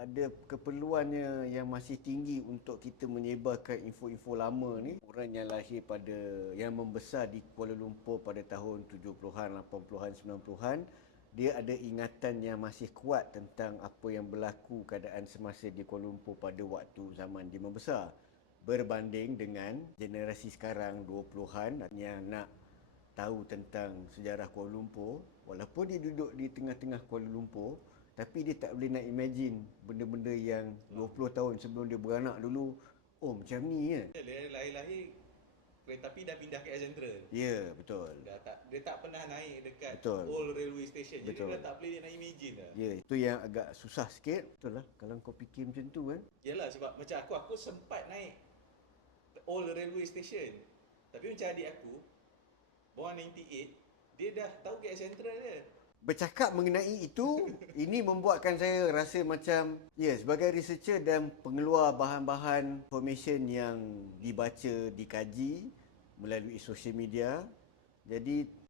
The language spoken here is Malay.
ada keperluannya yang masih tinggi untuk kita menyebarkan info-info lama ni. Orang yang lahir pada, yang membesar di Kuala Lumpur pada tahun 70-an, 80-an, 90-an, dia ada ingatan yang masih kuat tentang apa yang berlaku keadaan semasa di Kuala Lumpur pada waktu zaman dia membesar. Berbanding dengan generasi sekarang 20-an yang nak tahu tentang sejarah Kuala Lumpur, walaupun dia duduk di tengah-tengah Kuala Lumpur, tapi dia tak boleh nak imagine benda-benda yang 20 tahun sebelum dia beranak dulu, oh macam ni ya. Dia lahir-lahir kereta api dah pindah ke Central. Ya, betul. Dah tak dia tak pernah naik dekat Betul. old railway station. Jadi Betul. dia dah tak boleh nak imagine dah. Ya, itu yang agak susah sikit. Betul lah, kalau kau fikir macam tu kan. Yalah sebab macam aku aku sempat naik old railway station. Tapi macam adik aku born 98 dia dah tahu ke Central dia. Bercakap mengenai itu, ini membuatkan saya rasa macam, ya, sebagai researcher dan pengeluar bahan-bahan information yang dibaca, dikaji melalui social media, jadi